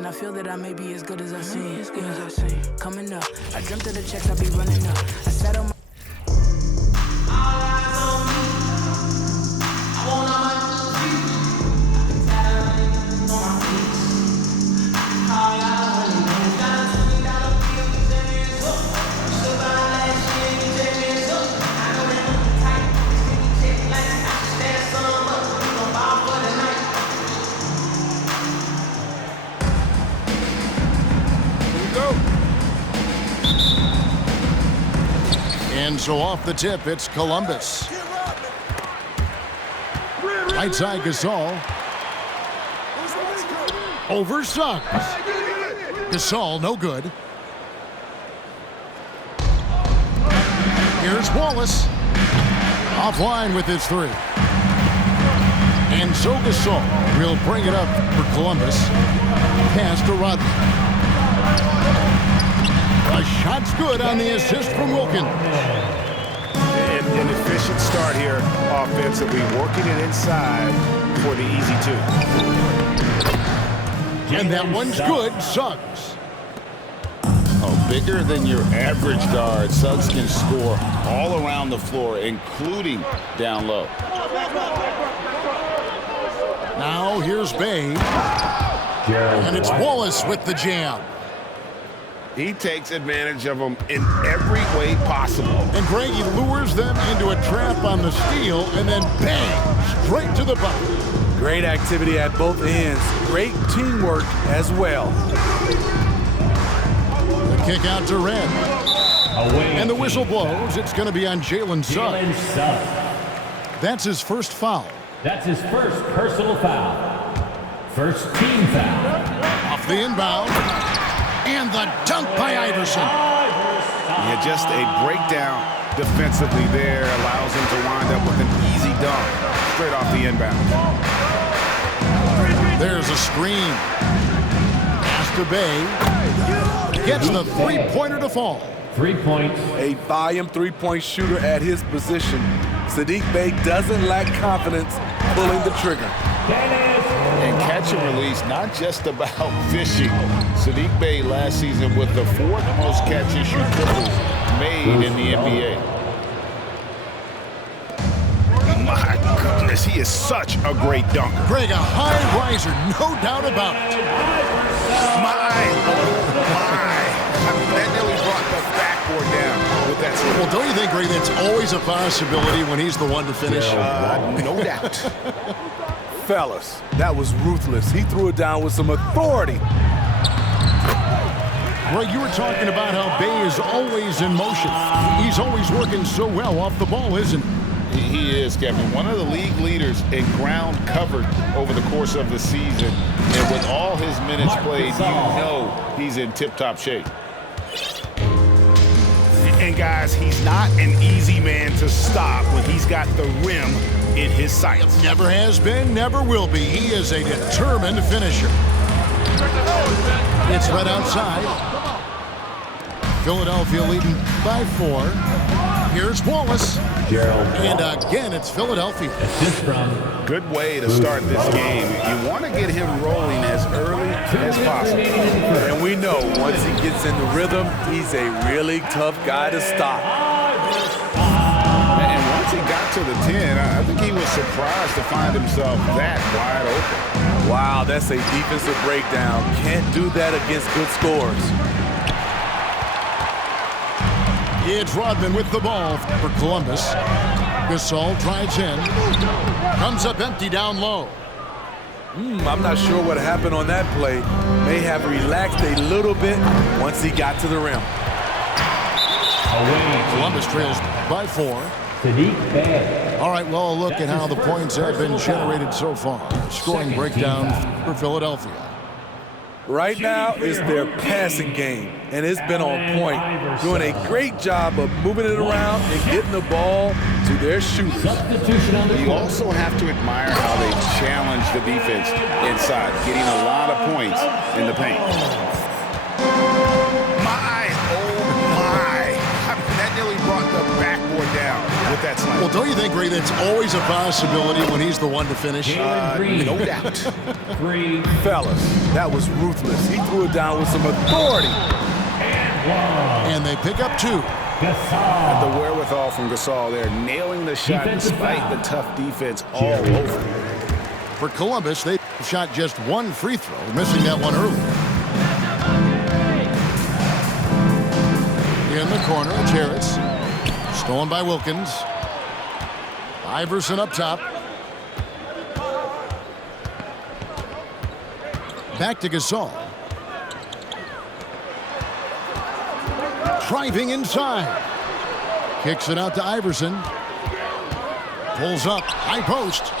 and I feel that I may be as good as I seem. Coming up, I dreamt of the checks I'll be running up. I sat on my And so off the tip, it's Columbus. Right side, Gasol. Over Suggs. Gasol, no good. Here's Wallace. Offline with his three. And so Gasol will bring it up for Columbus. Pass to Rodman. A shot's good on the assist from Wilkins. An efficient start here offensively, working it inside for the easy two. And that one's good, Suggs. Oh, bigger than your average guard, Suggs can score all around the floor, including down low. Now here's Bay. And it's Wallace with the jam. He takes advantage of them in every way possible. And Greg, he lures them into a trap on the steal, and then bang, straight to the bucket. Great activity at both ends. Great teamwork as well. The kick out to Red. And the whistle blows. It's going to be on Jalen Suggs. That's his first foul. That's his first personal foul. First team foul. Off the inbound. And the dunk by Iverson. Yeah, just a breakdown defensively there allows him to wind up with an easy dunk straight off the inbound. There's a screen. Pass to Bay. Gets the three-pointer to fall. 3 points. A volume three-point shooter at his position. Sadiq Bey doesn't lack confidence pulling the trigger. And catch and release, not just about fishing. Sadiq Bey last season with the fourth most catch and shoot triples made in the NBA. My goodness, he is such a great dunker. Greg, a high riser, no doubt about it. My, that nearly brought the backboard down with that sort. Well, don't you think, Greg, that's always a possibility when he's the one to finish? No doubt. Fellas, that was ruthless. He threw it down with some authority. Greg, you were talking about how Bay is always in motion. He's always working so well off the ball, isn't he? He is, Kevin. One of the league leaders in ground covered over the course of the season. And with all his minutes played, you know he's in tip-top shape. And guys, he's not an easy man to stop when he's got the rim in his sights. Never has been, never will be. He is a determined finisher. It's right outside. Philadelphia leading by 4. Here's Wallace. And again, it's Philadelphia. Good way to start this game. You want to get him rolling as early as possible. And we know once he gets in the rhythm, he's a really tough guy to stop. And once he got to the 10, I think he was surprised to find himself that wide open. Wow, that's a defensive breakdown. Can't do that against good scores. It's Rodman with the ball for Columbus. Gasol drives in. Comes up empty down low. I'm not sure what happened on that play. May have relaxed a little bit once he got to the rim. Columbus trails by 4. All right, well, a look at how the points have been generated so far. Scoring breakdown for Philadelphia. Right now, it's their passing game, and it's been on point, doing a great job of moving it around and getting the ball to their shooters. You also have to admire how they challenge the defense inside, getting a lot of points in the paint. My, oh my. I mean, that nearly brought the backboard down with with that slam. Well, don't you think, Ray, that's always a possibility when he's the one to finish? No doubt. 3. Fellas, that was ruthless. He threw it down with some authority. And they pick up 2. Gasol. The wherewithal from Gasol there, nailing the shot Defensive despite foul. the tough defense all over. For Columbus, they shot just 1 free throw, missing that one early. In the corner, it's Harris. Stolen by Wilkins. Iverson up top. Back to Gasol. Driving inside. Kicks it out to Iverson. Pulls up. High post.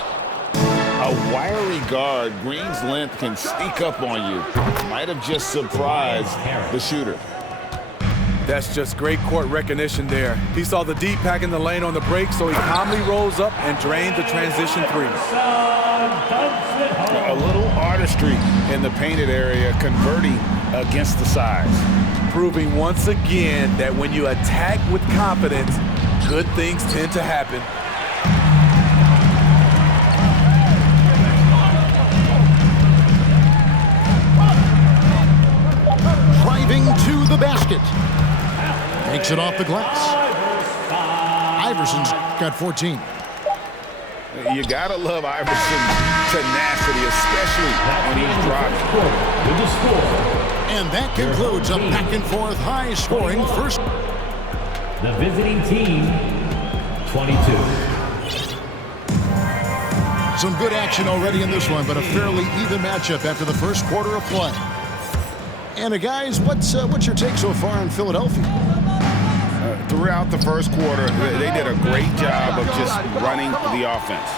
A wiry guard, Green's length can sneak up on you. Might have just surprised the shooter. That's just great court recognition there. He saw the deep pack in the lane on the break, so he calmly rolls up and drained the transition 3. A little artistry in the painted area, converting against the size. Proving once again that when you attack with confidence, good things tend to happen. Driving to the basket. Takes it off the glass. Iverson's got 14. You gotta love Iverson's tenacity, especially when he's driving. With the score, And that concludes a back-and-forth high-scoring first. the visiting team, 22. Some good action already in this one, but a fairly even matchup after the first quarter of play. And guys, what's your take so far in Philadelphia? Throughout the first quarter, they did a great job of just running the offense.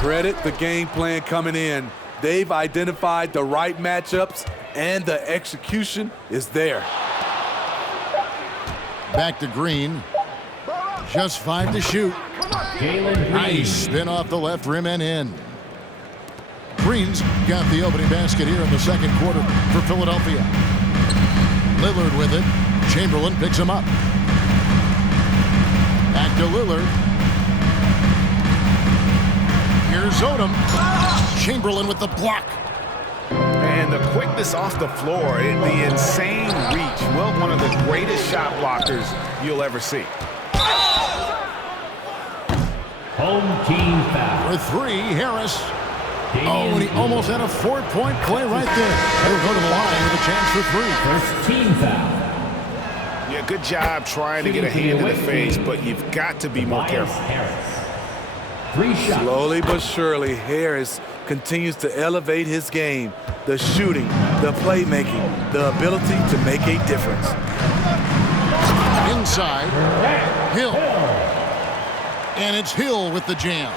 Credit the game plan coming in. They've identified the right matchups, and the execution is there. Back to Green. Just 5 to shoot. Jalen Green. Nice spin off the left rim and in. Green's got the opening basket here in the second quarter for Philadelphia. Lillard with it. Chamberlain picks him up. Back to Lillard. Here's Odom. Chamberlain with the block. And the quickness off the floor, the insane reach. Well, one of the greatest shot blockers you'll ever see. Home team foul. For 3, Harris. Damian Oh, and he Lillard. almost had a 4-point play right there. He'll go to the line with a chance for 3. First team foul. Yeah, good job trying to get a hand in the face, but you've got to be more Tobias careful. Harris. 3 shots. Slowly but surely, Harris continues to elevate his game. The shooting, the playmaking, the ability to make a difference. Inside. Hill. And it's Hill with the jam.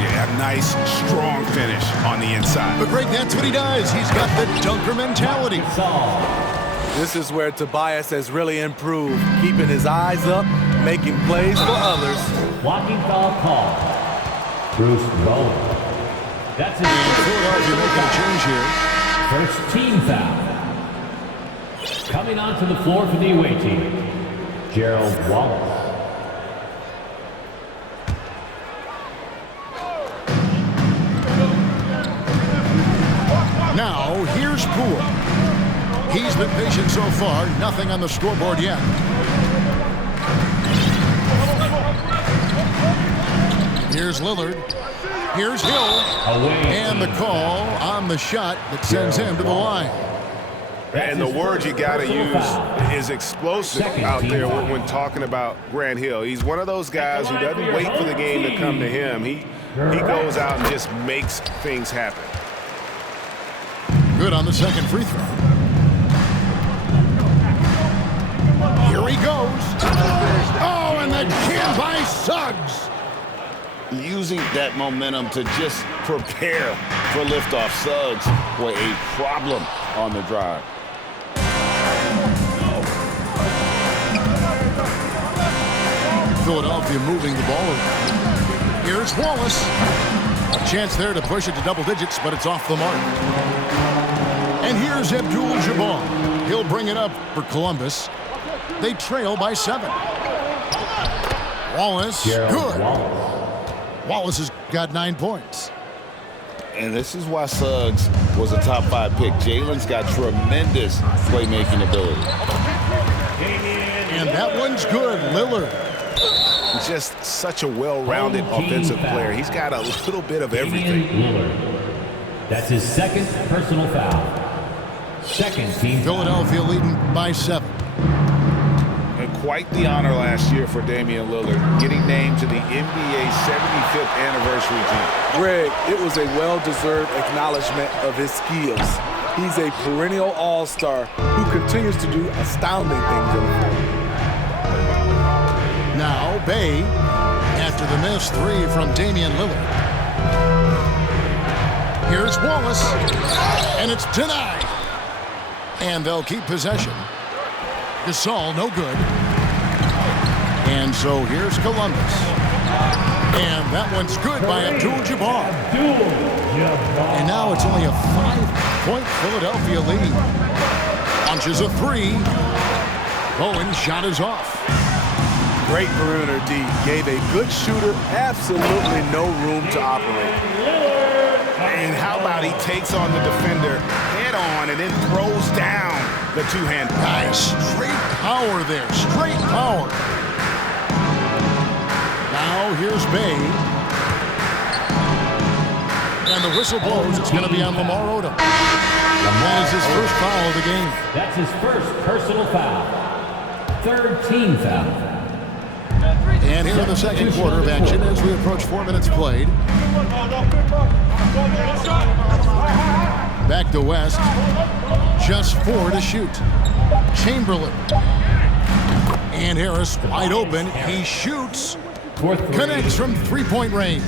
Yeah, nice, strong finish on the inside. But Greg, that's what he does. He's got the dunker mentality. Gasol. This is where Tobias has really improved, keeping his eyes up, making plays for others. Blocking foul call. Bruce Bowen. That's his Philadelphia making a change here. first team foul. Coming onto the floor for the away team, Gerald Wallace. Now, here's Poole. He's been patient so far. Nothing on the scoreboard yet. Here's Lillard. Here's Hill. And the call on the shot that sends him to the line. And the word you got to use is explosive out there when talking about Grant Hill. He's one of those guys who doesn't wait for the game to come to him. He goes out and just makes things happen. Good on the second free throw. Here he goes. Oh, and the jam by Suggs. Using that momentum to just prepare for liftoff. Suggs were a problem on the drive. Philadelphia moving the ball around. Here's Wallace. A chance there to push it to double digits, but it's off the mark. And here's Abdul-Jabbar. He'll bring it up for Columbus. They trail by 7. Wallace, Gerald good. Wallace. Wallace has got 9 points. And this is why Suggs was a top 5 pick. Jalen's got tremendous playmaking ability. And that one's good. Lillard. He's just such a well-rounded offensive player. He's got a little bit of everything. Lillard. That's his second personal foul. Second team Philadelphia leading by 7. And quite the honor last year for Damian Lillard, getting named to the NBA 75th anniversary team. Greg, it was a well-deserved acknowledgement of his skills. He's a perennial all-star who continues to do astounding things on the floor. Now Bay after the missed 3 from Damian Lillard. Here's Wallace, and it's denied. And they'll keep possession. Gasol, no good. And so here's Columbus. And that one's good by Abdul-Jabbar. And now it's only a 5-point Philadelphia lead. Launches a 3. Bowen's shot is off. Great perimeter D. Gave a good shooter absolutely no room to operate. And how about he takes on the defender head on and then throws down the two-hand. Nice. Straight power there. Straight power. Now here's Bay. And the whistle blows. It's going to be on Lamar Odom. That is his first foul of the game. That's his first personal foul. Third team foul. And here in the second quarter of action as we approach 4 minutes played. Back to West. Just 4 to shoot. Chamberlain. And Harris wide open. He shoots. Connects from 3-point range.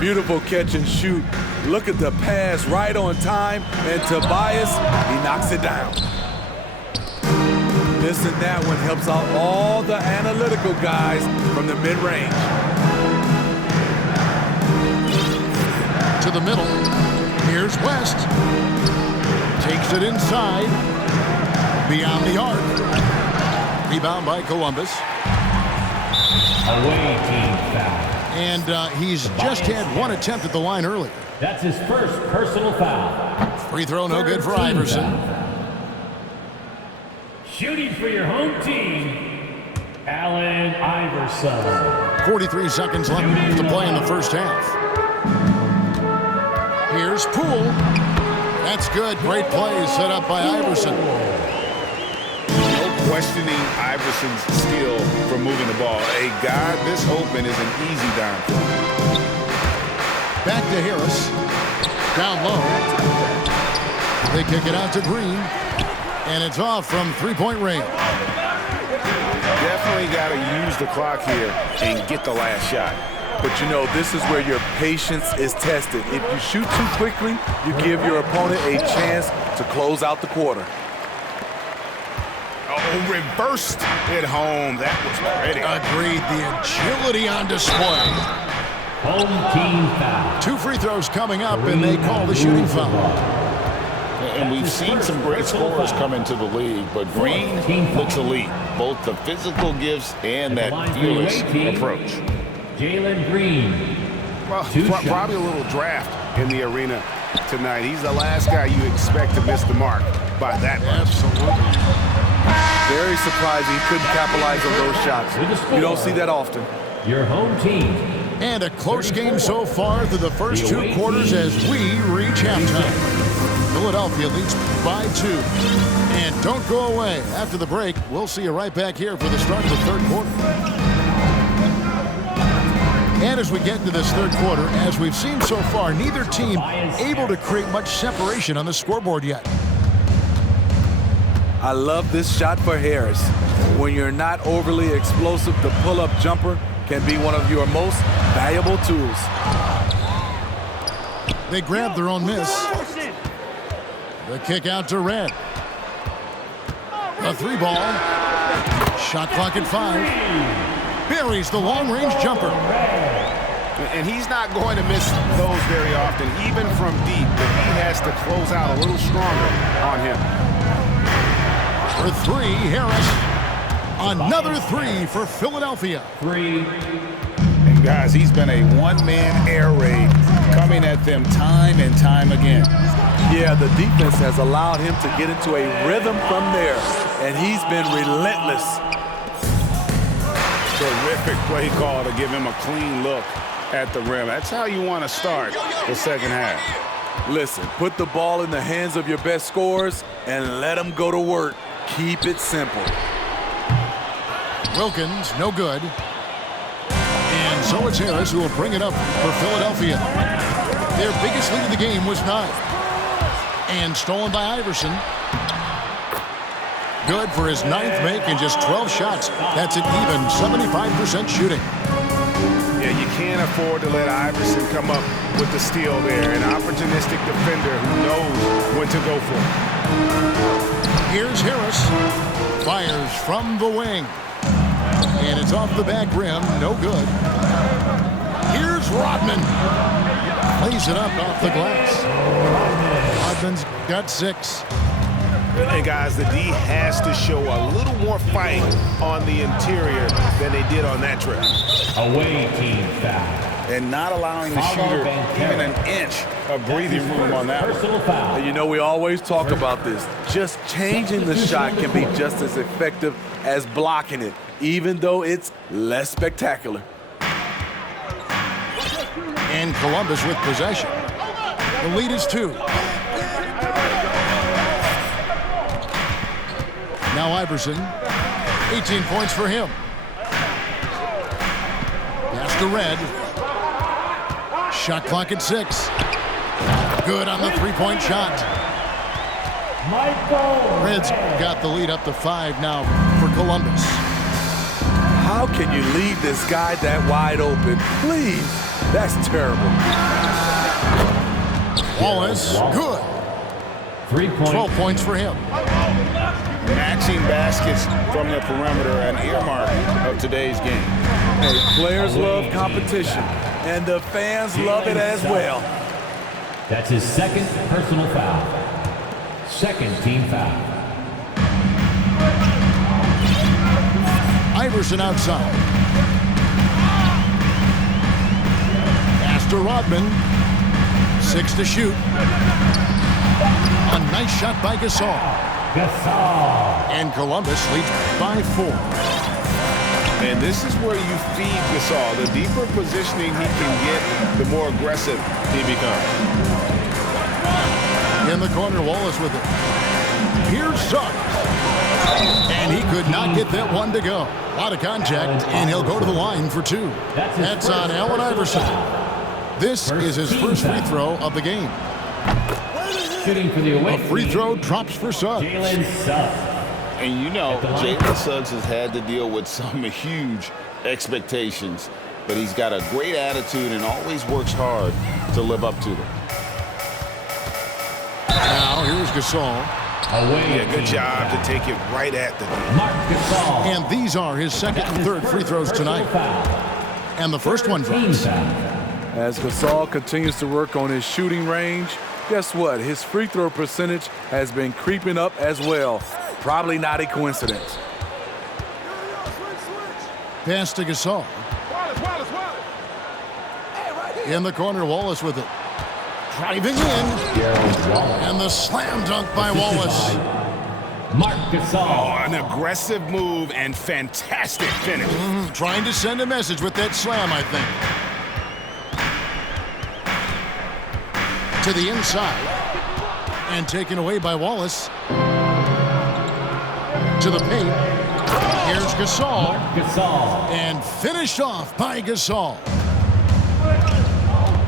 Beautiful catch and shoot. Look at the pass right on time. And Tobias, he knocks it down. Missing that one helps out all the analytical guys from the mid-range. To the middle. Here's West. Takes it inside. Beyond the arc. Rebound by Columbus. Away team foul. And he's just had 1 attempt at the line earlier. That's his first personal foul. Free throw no good for Third team Iverson. foul. Shooting for your home team, Allen Iverson. 43 seconds left to play in the first half. Here's Poole. That's good. Great play set up by Iverson. No questioning Iverson's skill for moving the ball. A guy this open is an easy down throw. Back to Harris. Down low. They kick it out to Green. And it's off from 3-point range. Definitely got to use the clock here and get the last shot. But you know, this is where your patience is tested. If you shoot too quickly, you give your opponent a chance to close out the quarter. Oh, reversed it home. That was pretty. Agreed. The agility on display. Home team foul. 2 free throws coming up, and they call the shooting foul. And we've seen some great scorers come into the league, but Green looks elite. Both the physical gifts and that fearless approach. Jalen Green. Well, probably a little draft in the arena tonight. He's the last guy you expect to miss the mark by that much. Absolutely. Very surprising he couldn't capitalize on those shots. You don't see that often. Your home team. And a close game so far through the first 2 quarters as we reach halftime. Philadelphia leads by 2. And don't go away. After the break, we'll see you right back here for the start of the third quarter. And as we get into this third quarter, as we've seen so far, neither team able to create much separation on the scoreboard yet. I love this shot for Harris. When you're not overly explosive, the pull-up jumper can be one of your most valuable tools. They grab their own miss. The kick out to Red. A 3 ball. Shot clock at 5. Buries the long-range jumper. And he's not going to miss those very often, even from deep, but he has to close out a little stronger on him. For 3, Harris. Another three for Philadelphia. 3. And guys, he's been a one-man air raid coming at them time and time again. Yeah, the defense has allowed him to get into a rhythm from there, and he's been relentless. Terrific play call to give him a clean look at the rim. That's how you want to start the second half. Listen, put the ball in the hands of your best scorers and let them go to work. Keep it simple. Wilkins, no good. And so it's Harris who will bring it up for Philadelphia. Their biggest lead of the game was 9. And stolen by Iverson. Good for his 9th make in just 12 shots. That's an even 75% shooting. Yeah, you can't afford to let Iverson come up with the steal there. An opportunistic defender who knows when to go for it. Here's Harris. Fires from the wing. And it's off the back rim. No good. Here's Rodman. Plays it up off the glass. Rodman's got 6. And guys, the D has to show a little more fight on the interior than they did on that trip. Away team foul. And not allowing the shooter even an inch of breathing room on that one. Personal foul. You know, we always talk about this. Just changing the shot can be just as effective as blocking it, even though it's less spectacular. And Columbus with possession. The lead is 2. Now Iverson, 18 points for him. Pass to Red. Shot clock at 6. Good on the three-point shot. Red's got the lead up to 5 now for Columbus. How can you leave this guy that wide open? Please, that's terrible. Wallace, good. 3 points. 12 points for him. Matching baskets from the perimeter, an earmark of today's game. Hey, players love competition, and the fans love it as well. That's his 2nd personal foul. 2nd team foul. Iverson outside. Pass to Rodman. 6 to shoot. A nice shot by Gasol. Gasol. And Columbus leads by 4. And this is where you feed Gasol. The deeper positioning he can get, the more aggressive he becomes. In the corner, Wallace with it. Here's Suggs. And he could not get that one to go. A lot of contact, and he'll go to the line for 2. That's on Allen Iverson. This is his first free throw of the game. Shooting for the away A free throw drops for Suggs. Jalen Suggs. And you know, Jalen Suggs has had to deal with some huge expectations, but he's got a great attitude and always works hard to live up to them. Now, here's Gasol. Away Yeah, good job to take it right at the net. Mark Gasol. And these are his 2nd and 3rd free throws tonight. And the first one Team drops. foul. As Gasol continues to work on his shooting range, guess what? His free throw percentage has been creeping up as well. Probably not a coincidence. Pass to Gasol. In the corner, Wallace with it. Driving in. And the slam dunk by Wallace. Mark Gasol. Oh, an aggressive move and fantastic finish. Trying to send a message with that slam, I think. To the inside. And taken away by Wallace. To the paint. Here's Gasol. Gasol. And finished off by Gasol.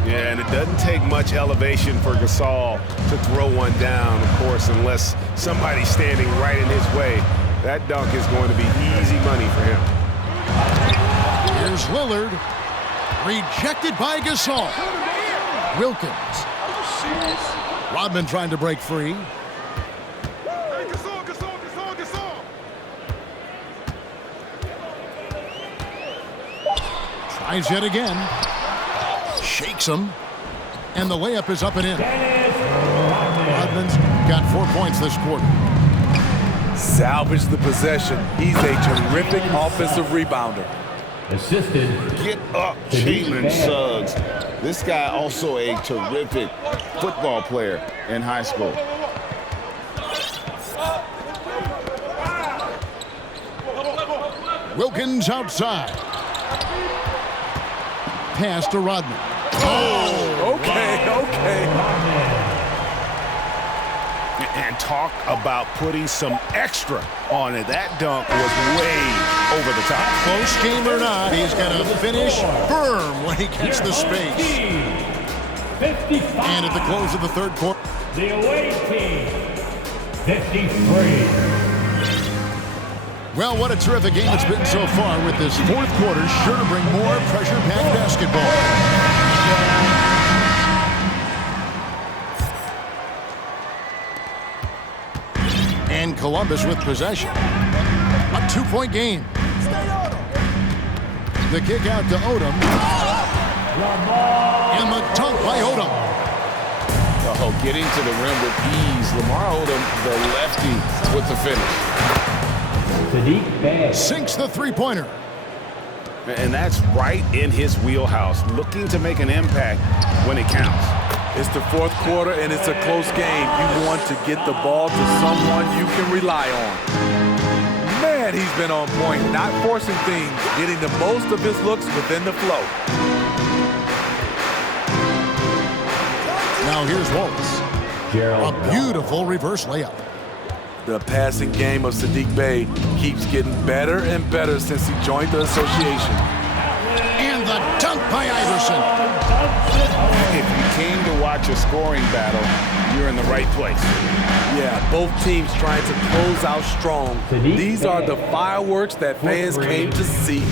Yeah, and it doesn't take much elevation for Gasol to throw one down, of course, unless somebody's standing right in his way. That dunk is going to be easy money for him. Here's Lillard. Rejected by Gasol. Wilkins. Rodman trying to break free. Tries yet again. Shakes him. And the layup is up and in. Rodman's got 4 points this quarter. Salvage the possession. He's a terrific offensive rebounder. Assisted. Get up, Jalen Suggs. This guy also a terrific football player in high school. Wilkins outside. Pass to Rodman. Oh, okay. And talk about putting some extra on it. That dunk was way over the top. Close game or not, he's going to finish firm when he gets the space. 55. And at the close of the third quarter, The away team, 53. well, what a terrific game it's been so far, with this fourth quarter sure to bring more pressure-packed basketball. And Columbus with possession. A two-point game. The kick out to Odom. And the dunk by Odom. Oh, getting to the rim with ease. Lamar Odom, the lefty, with the finish. Sinks the three-pointer. And that's right in his wheelhouse, looking to make an impact when it counts. It's the fourth quarter, and it's a close game. You want to get the ball to someone you can rely on. Man, he's been on point, not forcing things, getting the most of his looks within the flow. Now here's Wallace. A beautiful reverse layup. The passing game of Saddiq Bey keeps getting better and better since he joined the association. And the dunk by Iverson. If you came to watch a scoring battle, you're in the right place. Yeah, both teams trying to close out strong. These are the fireworks that fans came to see.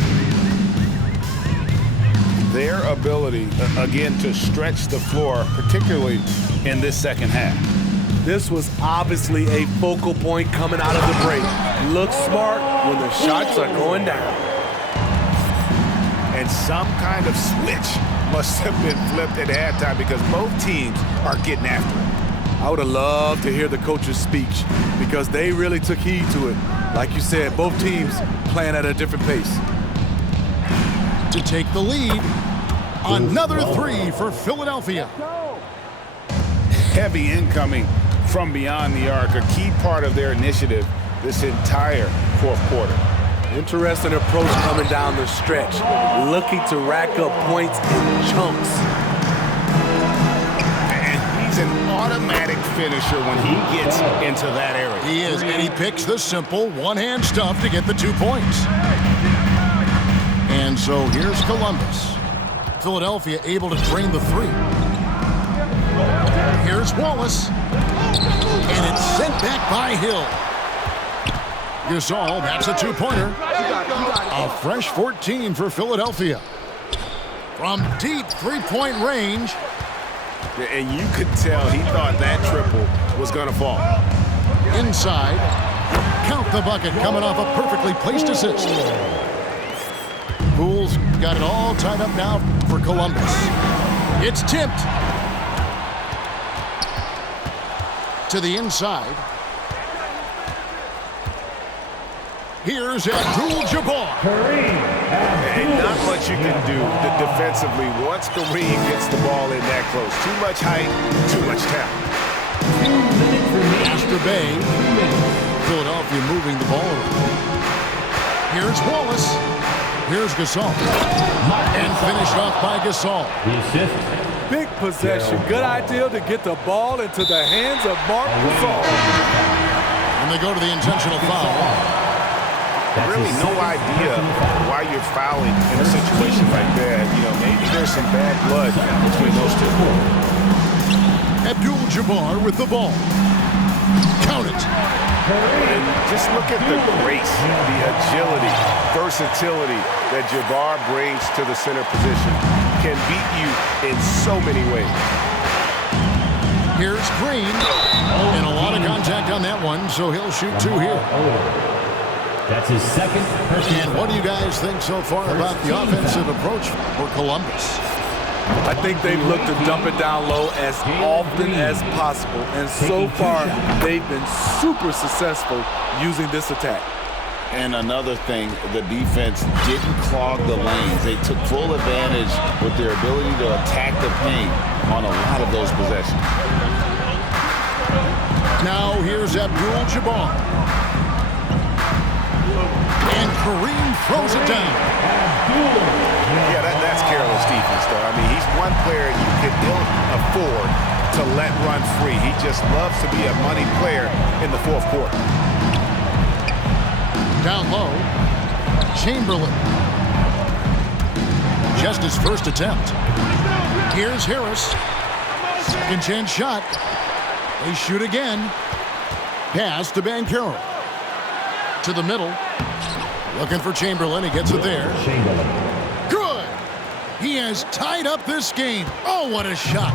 Their ability, again, to stretch the floor, particularly in this second half. This was obviously a focal point coming out of the break. Look smart when the shots are going down. And some kind of switch must have been flipped at halftime because both teams are getting after it. I would have loved to hear the coach's speech because they really took heed to it. Like you said, both teams playing at a different pace. To take the lead, another three for Philadelphia. Heavy incoming from beyond the arc, a key part of their initiative this entire fourth quarter. Interesting approach coming down the stretch, looking to rack up points in chunks. And he's an automatic finisher when he gets into that area. He is, and he picks the simple one-hand stuff to get the 2 points. And so here's Columbus. Philadelphia able to drain the three. Here's Wallace. And it's sent back by Hill. Gasol, that's a 2-pointer. A fresh 14 for Philadelphia. From deep three-point range. And you could tell he thought that triple was going to fall. Inside. Count the bucket coming off a perfectly placed assist. Poole's got it all tied up now for Columbus. It's tipped. To the inside. Here's Abdul-Jabbar. And not much you can do defensively once Kareem gets the ball in that close. Too much height, too much talent. After Bay. Philadelphia moving the ball around. Here's Wallace. Here's Gasol. And finished off by Gasol. The assist. Big possession. Good idea to get the ball into the hands of Marc Gasol. And they go to the intentional foul. Really no idea why you're fouling in a situation like that. You know, maybe there's some bad blood between those two. Abdul-Jabbar with the ball. Count it. And just look at the grace, the agility, versatility that Jabbar brings to the center position. Can beat you in so many ways. Here's Green. And a lot of contact on that one, so he'll shoot 2 here. That's his second. And what do you guys think so far about the offensive approach for Columbus? I think they've looked to dump it down low as often as possible, and so far they've been super successful using this attack. And another thing, the defense didn't clog the lanes. They took full advantage with their ability to attack the paint on a lot of those possessions. Now here's Abdul-Jabbar. And Kareem throws it down. Yeah, that's careless defense, though. I mean, he's one player you could ill afford to let run free. He just loves to be a money player in the fourth quarter. Down low, Chamberlain. Just his first attempt. Here's Harris. Second chance shot. They shoot again. Pass to Banchero. To the middle. Looking for Chamberlain. He gets it there. Good. He has tied up this game. Oh, what a shot.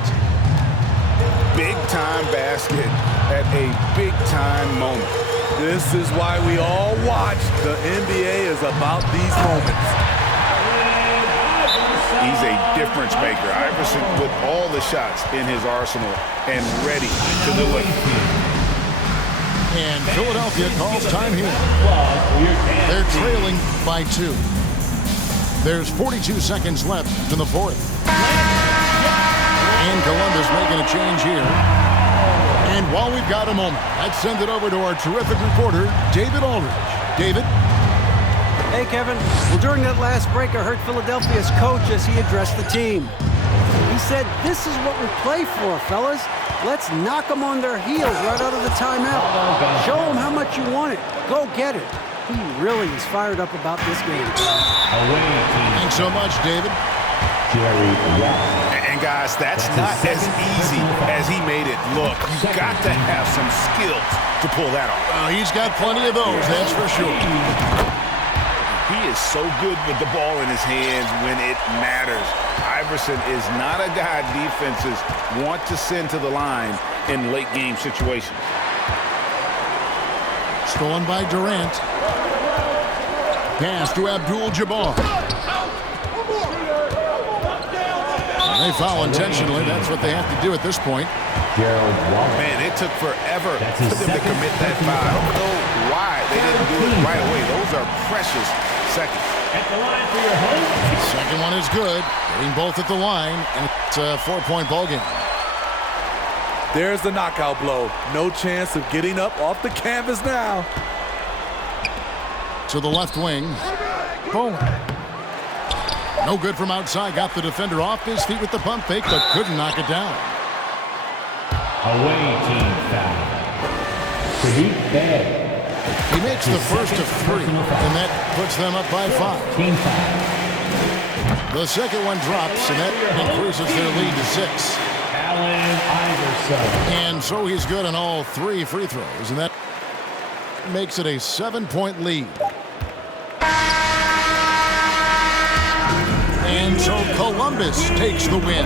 Big-time basket at a big-time moment. This is why we all watch. The NBA is about these moments. He's a difference maker. Iverson with all the shots in his arsenal and ready to deliver. And Philadelphia calls time here. They're trailing by 2. There's 42 seconds left in the fourth. And Columbus making a change here. And while we've got a moment, let's send it over to our terrific reporter, David Aldridge. David? Hey, Kevin. Well, during that last break, I heard Philadelphia's coach as he addressed the team. He said, "This is what we play for, fellas. Let's knock them on their heels right out of the timeout. Show them how much you want it. Go get it." He really is fired up about this game. Thanks so much, David. And guys, that's not as easy as he made it look. You've got to have some skills to pull that off. He's got plenty of those, that's for sure. He is so good with the ball in his hands when it matters. Iverson is not a guy defenses want to send to the line in late game situations. Stolen by Durant. Pass to Abdul-Jabbar. They foul intentionally. That's what they have to do at this point. Man, it took forever for them to commit that foul. I don't know why they didn't do it right away. Those are precious seconds. At the line for your host. Second one is good. Getting both at the line, and it's a 4-point ball game. There's the knockout blow. No chance of getting up off the canvas now. To the left wing. Boom. No good from outside. Got the defender off his feet with the pump fake, but couldn't knock it down. Away team foul. Sadiq Bey. He makes the first of 3, and that puts them up by 5. Team foul. The second one drops, and that increases their lead to 6. Allen Iverson. And so he's good on all 3 free throws, and that makes it a 7-point lead. And so Columbus takes the win.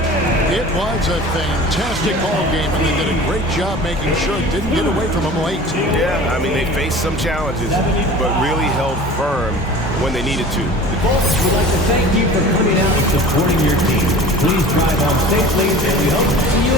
It was a fantastic ball game, and they did a great job making sure it didn't get away from them late. Yeah, I mean, they faced some challenges, but really held firm when they needed to. Folks, we'd like to thank you for coming out and supporting your team. Please drive home safely, and we hope to see you